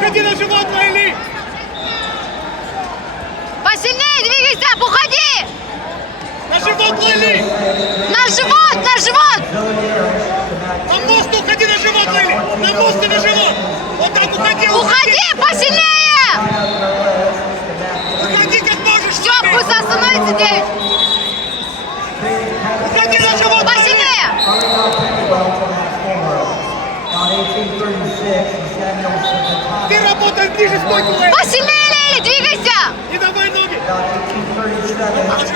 Ходи на живот, Лейли! Посильнее двигайся, уходи! На живот, Лейли! На живот, на живот! На мост уходи на живот, Лейли! На мост и на живот! Вот так уходи! Уходи, посильнее! Уходи как можешь! Все, пусть остановится 9. Уходи на живот! Посильнее! Ты работаешь ближе, стойку, Лейли! Посильнее,